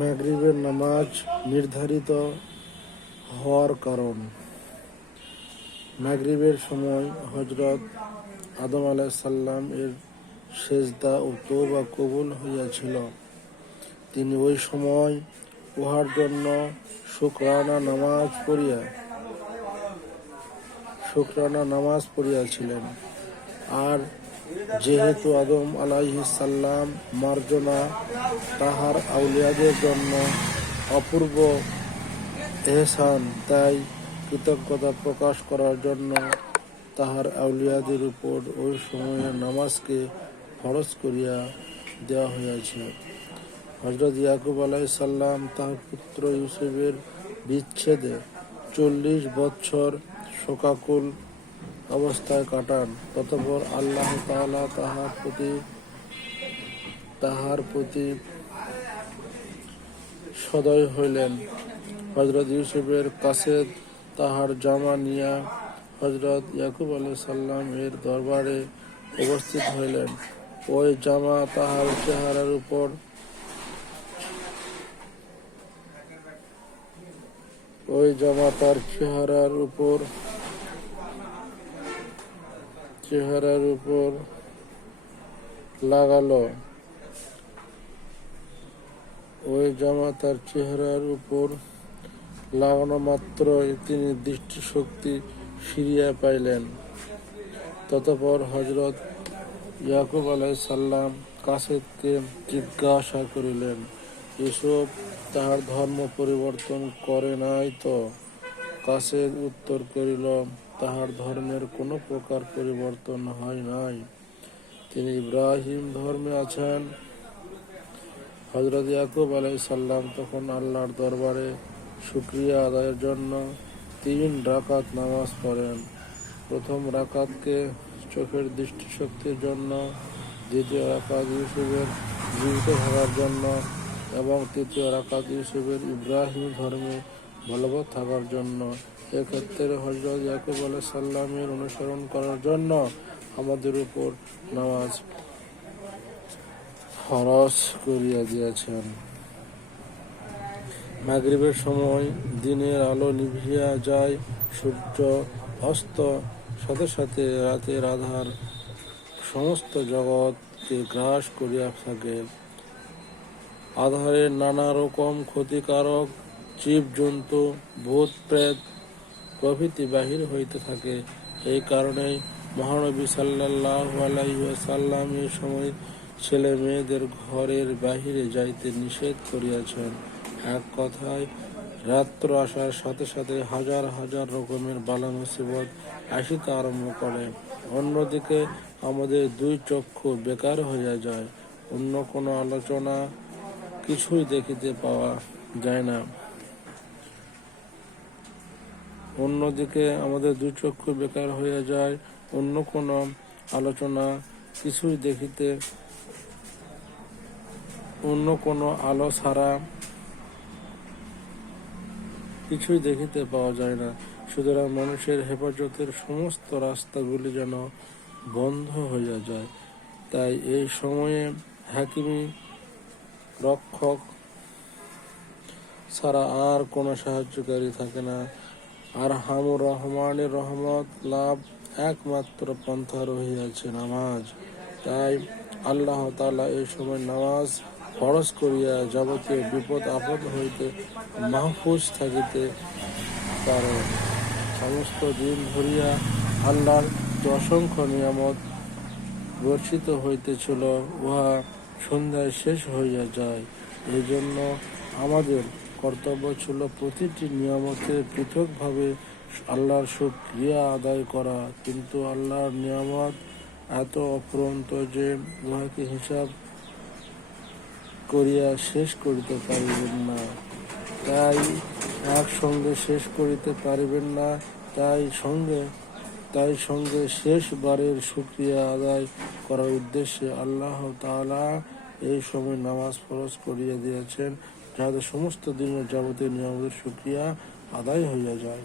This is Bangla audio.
মাগরিবের নামাজ নির্ধারিত হওয়ার কারণ। মাগরিবের সময় হজরত আদম আলাইসাল্লাম এর সেজদা ও তৌবা কবুল হইয়াছিল। তিনি ওই সময় উহার জন্য শুকরানা নামাজ পড়িয়া, শুকরানা নামাজ পড়িয়াছিলেন। আর যেহেতু আদম আলাইহিসাল্লাম মার্জনা তাহার আউলিয়াদের জন্য অপূর্ব এহসান, তাই কৃতজ্ঞতা প্রকাশ করার জন্য তাহার আউলিয়াদের উপর ওই সময়ে নামাজকে ফরজ করিয়া দেওয়া হইয়াছে হজরত ইয়াকুব আলাই সাল্লাম তাহার পুত্র ইউসুফের বিচ্ছেদে চল্লিশ বছর শোকাকুল অবস্থায় কাটান। ততপর আল্লাহ তাআলা তাহার প্রতি তাহার প্রতি সদয় হইলেন। হজরত ইউসুফের কাছে তাহার জামা নিয়া হজরত ইয়াকুব আলাই সাল্লাম এর দরবারে উপস্থিত হইলেন। ওই জামা তাহার চেহারার উপর ওই জামা তার চেহারার উপর চেহারার উপর লাগালো। ওই জামা তার চেহারার উপর লাগানো মাত্রই তিনি দৃষ্টিশক্তি ফিরিয়া পাইলেন। ততপর হজরত ইয়াকুব আলাই সাল্লাম কাসেদকে জিজ্ঞাসা করিলেন, এসব তাহার ধর্ম পরিবর্তন করে নাই তো? কাসেদ উত্তর করিল তাহার ধর্মের কোনো প্রকার পরিবর্তন হয় নাই। তিনি ইব্রাহিম ধর্মে আছেন। হজরত ইয়াকুব আলাই সাল্লাম তখন আল্লাহর দরবারে শুক্রিয়া আদায়ের জন্য তিন রাকাত নামাজ পড়েন। প্রথম রাকাতকে চোখের দৃষ্টিশক্তির জন্য, দ্বিতীয় রাকাত ইউসুফের জীবিত থাকার জন্য এবং তৃতীয় রাকাত ইউসুফের ইব্রাহিম ধর্মে বলবৎ থাকার জন্য। এক্ষেত্রে হজরত ইয়াকুব আলাহ সাল্লামের অনুসরণ করার জন্য আমাদের উপর নামাজ ফরজ করিয়া দিয়েছেন। মাগরিবের সময় দিনের আলো নিভিয়া যায়, সূর্য অস্ত, সাথে সাথে রাতের আধার সমস্ত জগৎকে গ্রাস করিয়া থাকে। আধারের নানা রকম ক্ষতিকারক জীবজন্তু, ভূত, প্রেত প্রভৃতি বাহির হইতে থাকে। এই কারণেই মহানবী সাল্লাহ আলাইসাল্লাম এই সময় ছেলে মেয়েদের ঘরের বাহিরে যাইতে নিষেধ করিয়াছেন। এক কথায়, রাত্র আসার সাথে সাথে হাজার হাজার রকমের বালা মুসিবত আসিতে আরম্ভ করে। অন্যদিকে আমাদের দুই চক্ষু বেকার হইয়া যায়। অন্য কোনো আলোচনা কিছুই দেখিতে পাওয়া যায় না। অন্যদিকে আমাদের দুই চক্ষু বেকার হয়ে যায়, অন্য কোনো আলোচনা কিছুই দেখিতে, অন্য কোনো আলো ছাড়া কিছুই দেখিতে পাওয়া যায় না। সুতরাং মানুষের হেফাজতের সমস্ত রাস্তাগুলি যেন বন্ধ হইয়া যায়। তাই এই সময়ে হাকিমি, রক্ষক ছাড়া আর কোনো সাহায্যকারী থাকে না। আর হামুর রহমানের রহমত লাভ একমাত্র পন্থা রহিয়াছে নামাজ। তাই আল্লাহ তালা এই সময় নামাজ খরচ করিয়া যাবতীয় বিপদ, আপদ হইতে মাহফুজ থাকিতে পারে সমস্ত দিন ধরিয়া আল্লাহর অসংখ্য নিয়ামত বর্ষিত হইতেছিল, উহা সন্ধ্যায় শেষ হইয়া যায়। এই জন্য আমাদের কর্তব্য ছিল প্রতিটি নিয়ামতে পৃথকভাবে আল্লাহর শুক্রিয়া আদায় করা। কিন্তু আল্লাহর নিয়ামত এত অফুরন্ত যে উহাকে হিসাব করিয়া শেষ করিতে পারিবেন না। তাই একসঙ্গে শেষ করিতে পারিবেন না, তাই সঙ্গে তাই সঙ্গে শেষবারের শুক্রিয়া আদায় করার উদ্দেশ্যে আল্লাহ তাআলা এই সময় নামাজ ফরজ করিয়া দিয়েছেন। যাহাতে সমস্ত দিনের যাবতীয় নিয়মের সুক্রিয়া আদায় হইয়া যায়।